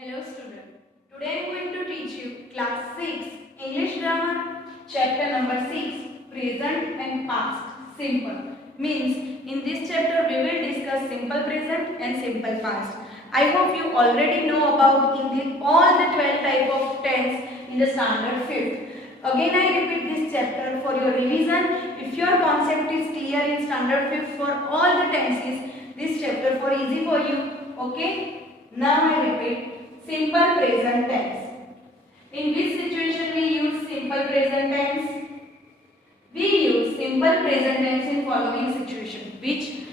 Hello student. Today I am going to teach you class 6 English grammar chapter number 6 present and past simple. Means in this chapter we will discuss simple present and simple past. I hope you already know about all the 12 type of tense in the standard 5th. Again I repeat this chapter for your revision. If your concept is clear in standard 5th for all the tenses, this chapter for easy for you. Okay? Now I repeat. Simple present tense. In which situation we use simple present tense? We use simple present tense in following situation, which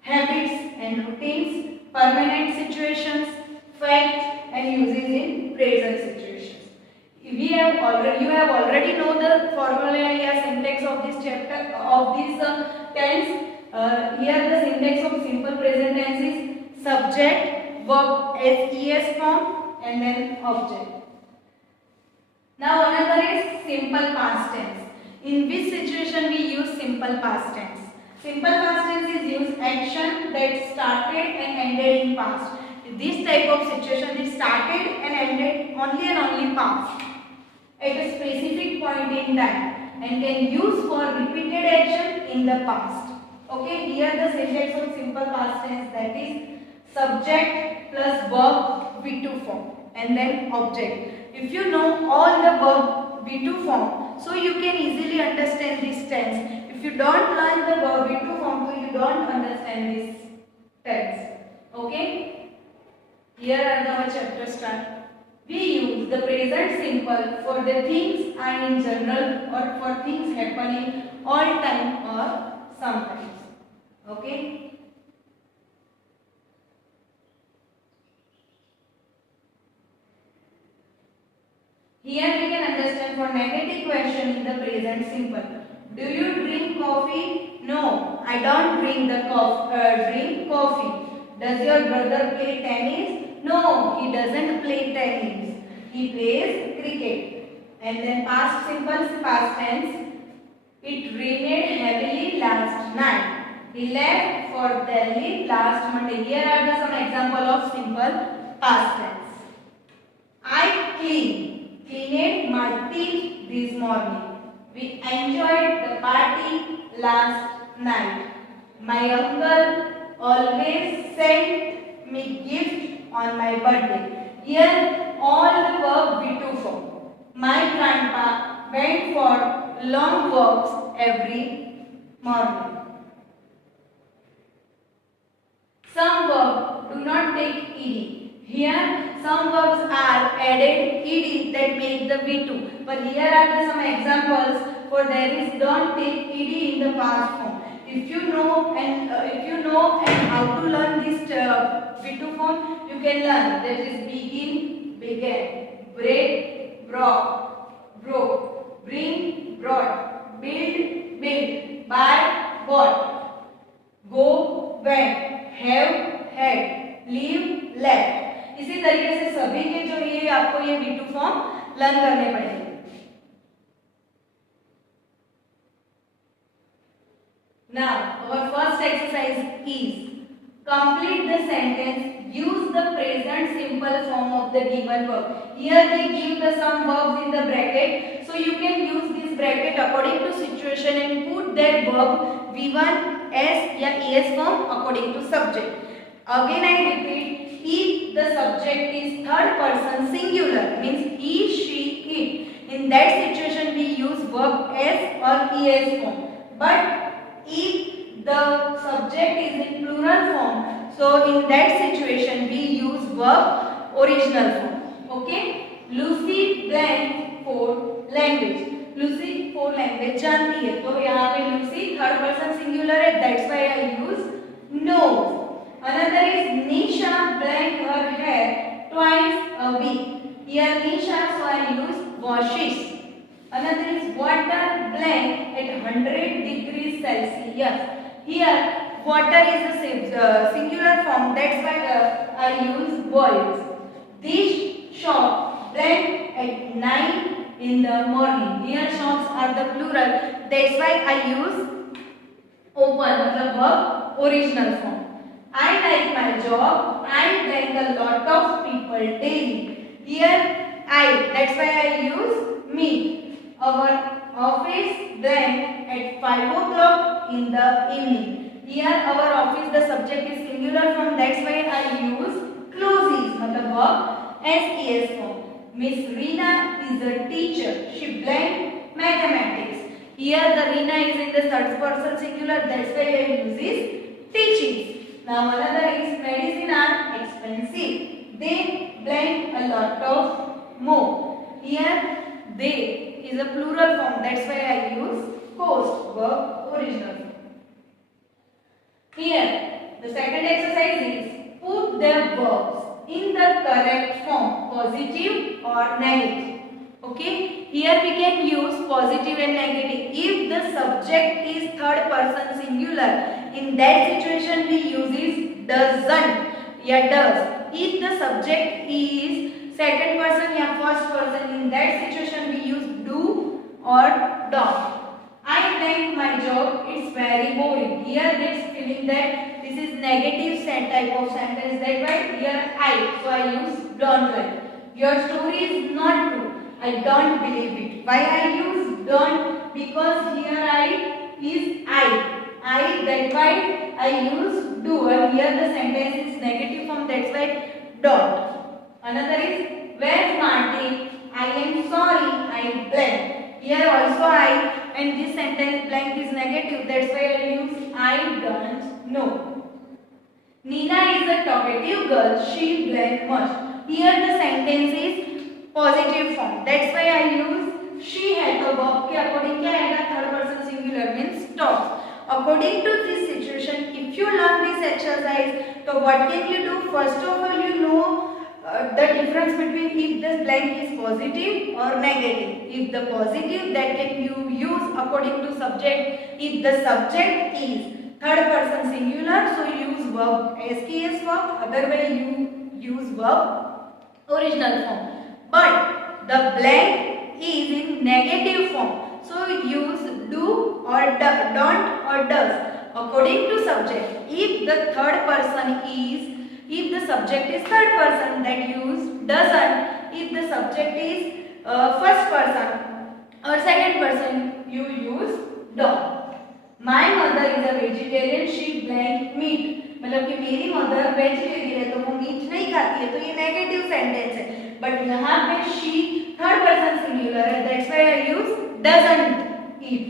habits and routines, permanent situations, facts and uses in present situations. You have already know the formula or syntax of this chapter of this tense. Here the syntax of simple present tense is subject, verb SES form and then object. Now another is simple past tense. In which situation we use simple past tense? Simple past tense is used action that started and ended in past. This type of situation is started and ended only and only past at a specific point in time and can use for repeated action in the past. Okay, here the syntax of simple past tense, that is subject plus verb V2 form and then object. If you know all the verb V2 form, so you can easily understand this tense. If you don't learn the verb V2 form, so you don't understand this tense. Okay? Here are our chapter start. We use the present simple for the things are in general or for things happening all time or sometimes. Okay? Here we can understand for negative question in the present simple. Do you drink coffee? No, I don't drink drink coffee. Does your brother play tennis? No, he doesn't play tennis. He plays cricket. And then past simple, past tense. It rained heavily last night. He left for Delhi last Monday. Here are some example of simple past tense. I cleaned my teeth this morning. We enjoyed the party last night. My uncle always sent me gift on my birthday. Here all the verb V2 form. My grandpa went for long walks every morning. Some verbs do not take ed. Here some verbs are added ed that make the V2. But here are some examples for there is don't take ed in the past form. If you know and how to learn this V2 form, you can learn. That is begin, began, break, broke, bring, brought, build, buy, bought, go, went, have, had, leave, left. इसी तरीके से सभी के जो ये आपको ये V2 form learn करने पड़ेंगे. Now our first exercise is complete the sentence. Use the present simple form of the given verb. Here they give some verbs in the bracket, so you can use this bracket according to situation and put that verb V1 S या ES form according to subject. Again I repeat. If the subject is third person singular, means he, she, it, in that situation we use verb S or ES form. But if the subject is in plural form, so in that situation we use verb original form. Okay? Lucy blank 4 language. Lucy 4 language जानती है, तो यहाँ पे Lucy third person singular है, that's why I use knows. Another is Nisha blank her hair twice a week. Here Nisha, so I use washes. Another is water blank at 100 degrees Celsius. Here water is a singular form, that's why I use boils. This shop blank at 9 in the morning. Here shops are the plural, that's why I use open, the verb original form. I like my job. I blank a lot of people daily. Here I, that's why I use me. Our office blank at 5 o'clock in the evening. Here our office, the subject is singular form, that's why I use closes, मतलब verb SES form. Miss Reena is a teacher. She blank mathematics. Here the Reena is in the third person singular, that's why I use is teaching. Now another is medicine are expensive. They blank a lot of more. Here they is a plural form, that's why I use cost, verb original. Here the second exercise is put the verbs in the correct form, positive or negative. Okay, here we can use positive and negative. If the subject is third person singular, in that situation we use is doesn't या does. If the subject is second person या first person, in that situation we use do or don't. I blank my job, it's very boring. Here it's feeling that this is negative type of sentence, that why here I, so I use don't like. Your story is not true, I don't believe it. Why I use don't? Because here I is I, that why I use do, and here the sentence is negative form, that's why don't. Another is where's Marty? I am sorry, I blank. Here also I, and this sentence blank is negative, that's why I use I don't know. Nina is a talkative girl, she blank much. Here the sentence is positive form, that's why I use she had a verb के according क्या आएगा, third person singular means talks. According to this situation, if you learn this exercise, so what can you do? First of all, you know the difference between if this blank is positive or negative. If the positive, that can you use according to subject. If the subject is third person singular, so use verb SKS verb, otherwise you use verb original form. But the blank is in negative form, so use do or don't or does according to subject. If the third person is, if the subject is third person, that use doesn't. If the subject is first person or second person, you use don't. My mother is a vegetarian, she blank meat. मतलब कि मेरी mother vegetarian है तो वो meet नहीं खाती है, तो ये नेगेटिव सेंटेंस है. बट यहाँ पे शी थर्ड पर्सन सिंगुलर है, that's why I use doesn't eat.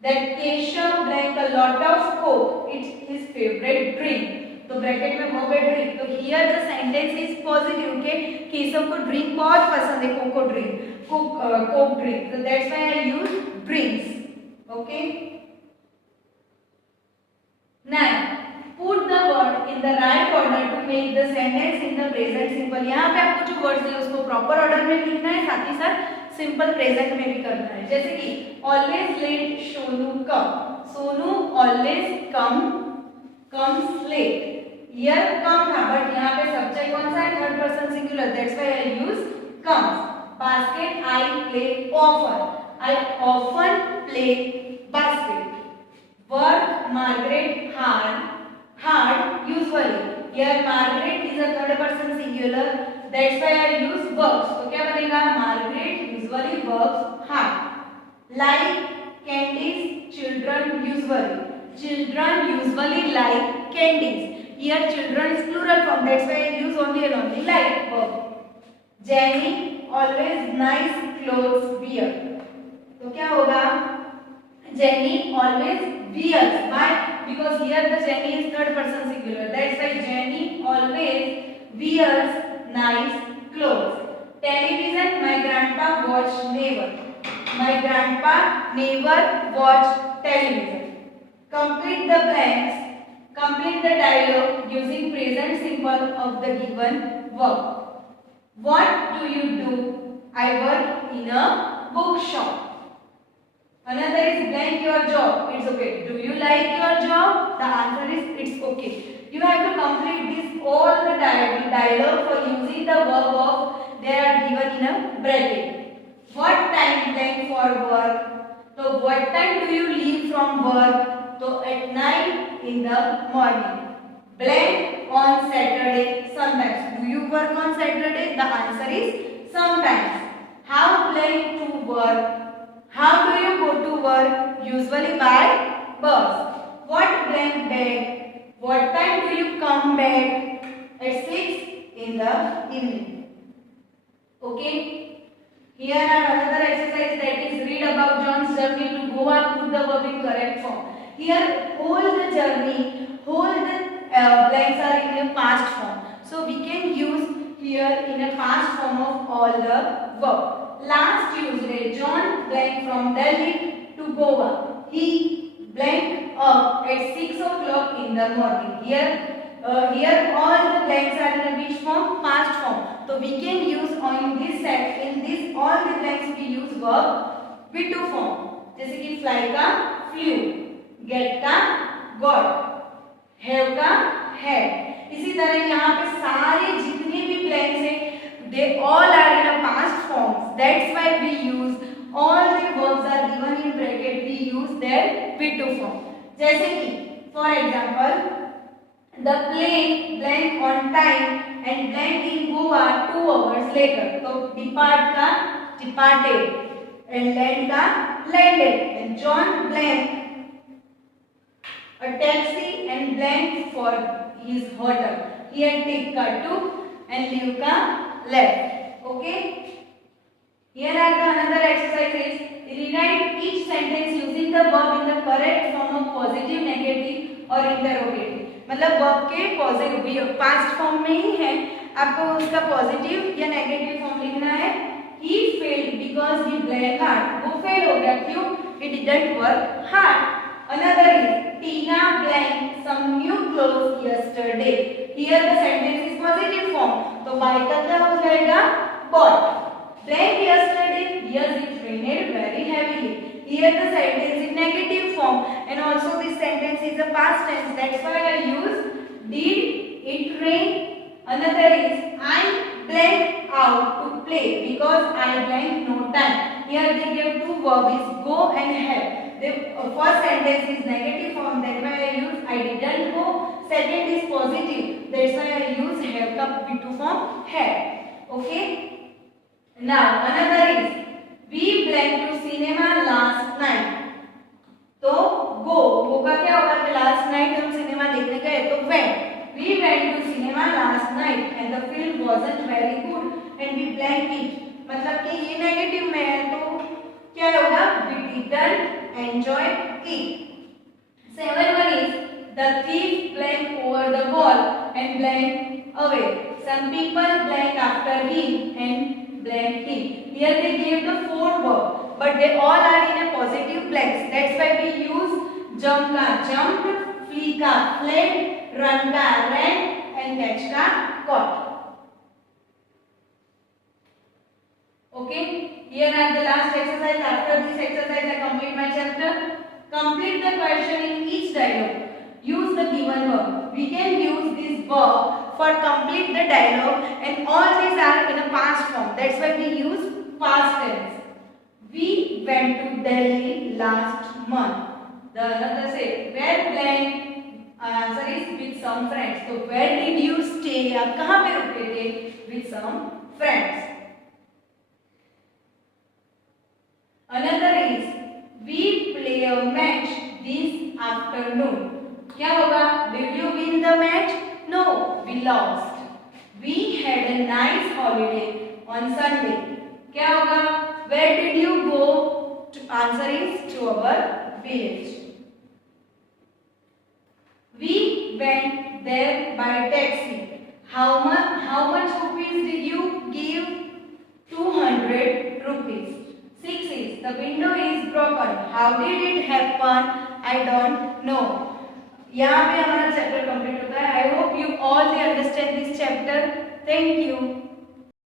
That Keshav drank a lot of coke, it's his favorite drink. तो ब्रैकेट में वर्ब है ड्रिंक. तो here the sentence is positive, okay. Keshav को drink बहुत पसंद है, cocoa drink, coke drink, so that's why I use drinks. Okay. Now put the word in the right order to make the sentence in the present simple. यहाँ पे आपको जो words है उसको प्रॉपर ऑर्डर में लिखना है, साथ ही साथ सिंपल प्रेजेंट में भी करना है. जैसे कि always late Sonu come, Sonu always comes late. Here come था, बट यहाँ पे सब्जेक्ट कौन सा है, third person singular, that's why I use comes. Basket I play often, I often play basket. Work Margaret hard usually. Here Margaret is a third person singular, that's why I use works. तो क्या बनेगा, Margaret usually works hard. Like candies, children usually like candies. Here children is plural form, that's why I use only and only like verb. Jenny always nice clothes wear. तो क्या होगा, Jenny always wears. Why? Because here the Jenny is third person singular, that's why Jenny always wears nice clothes. Television, my grandpa watch never. My grandpa never watch television. Complete the blanks. Complete the dialogue using present simple of the given verb. What do you do? I work in a bookshop. Another is blank your job. It's okay. Do you like your job? The answer is it's okay. You have to complete this all the dialogue for using the verb of they are given in a bracket. What time blank for work? So what time do you leave from work? So at 9 in the morning. Blank on Saturday. work on Saturday? The answer is sometimes. How blank to work? How do you go to work? Usually by bus. What blank bag? What time do you come back? At 6 in the evening. Okay. Here are another exercise, that is read about John's journey to Goa. Put the verb in correct form. Here whole the journey, whole the blanks are in a past form. So we can use here in a past form of all the verb. Last Tuesday, John blank from Delhi to Goa. He blank up at 6 o'clock in the morning. Here all the blanks are in a which form? Past form. So we can use in this all the blanks we use verb V2 form. जैसे कि fly का flew, get का got, have का had. इसी तरह यहाँ पे सारे जितने भी blanks हैं, they all are in a past forms. That's why we use all the verbs are given in bracket. We use their V2 form. जैसे कि for example, the plane blank on time and blank in Goa 2 hours later. तो depart का departed and land का landed. And John blank a taxi and blank for his hotel. Here take का took and leave का left. Okay. Here are the another exercises. Rewrite each sentence using the verb in the correct form of positive, negative और interrogative. मतलब verb के positive past form में ही है, आपको उसका positive या नेगेटिव फॉर्म लिखना है. He failed because he blanked hard. वो फेल हो गया क्यों? He didn't work hard. Another is Tina blanked some new clothes yesterday. Here the sentence is positive form. तो buy का क्या हो जाएगा? Bought. Blank yesterday. Yes, it rained very heavily. Here the sentence is negative form and also this sentence is a past tense. That's why I use did it rain. Another is I blanked out to play because I blanked no time. Here they give two verbs is go and have. The first sentence is negative form. That's why I use I didn't go. Second is positive. That's why I use have का V2 form have. Okay. Now another is we went to cinema last night. तो go का क्या होगा कि last night हम cinema देखने गए तो went. We went to cinema last night and the film wasn't very good and we blanked it. मतलब कि ये नेगेटिव में है तो क्या होगा? We didn't enjoy it. Seventh one is the thief blanked over the wall and blanked away. Some people blank after him and blank him. Here they gave the four verbs, but they all are in a positive blanks. That's why we use jump का jumped, flee का fled, run का ran, and catch का caught. Okay. Here are the last exercise. After this exercise, I complete my chapter. Complete the question in each dialogue. Use the given verb. We can use this verb for complete the dialogue, and all these are in a past form. That's why we use past tense. We went to Delhi last month. The another say where blank. Answer is with some friends. So where did you stay? आप कहाँ पे रुके थे? With some friends. Another is we play a match this afternoon. क्या होगा? Did you win the match? No, we lost. We had a nice holiday on Sunday. क्या होगा? Where did you go? Answer is to our village. We went there by taxi. How much rupees did you give? 200 rupees. 6 is the window is broken. How did it happen? I don't know. यहाँ पे हमारा chapter complete होता है. I hope you all understand this chapter. Thank you.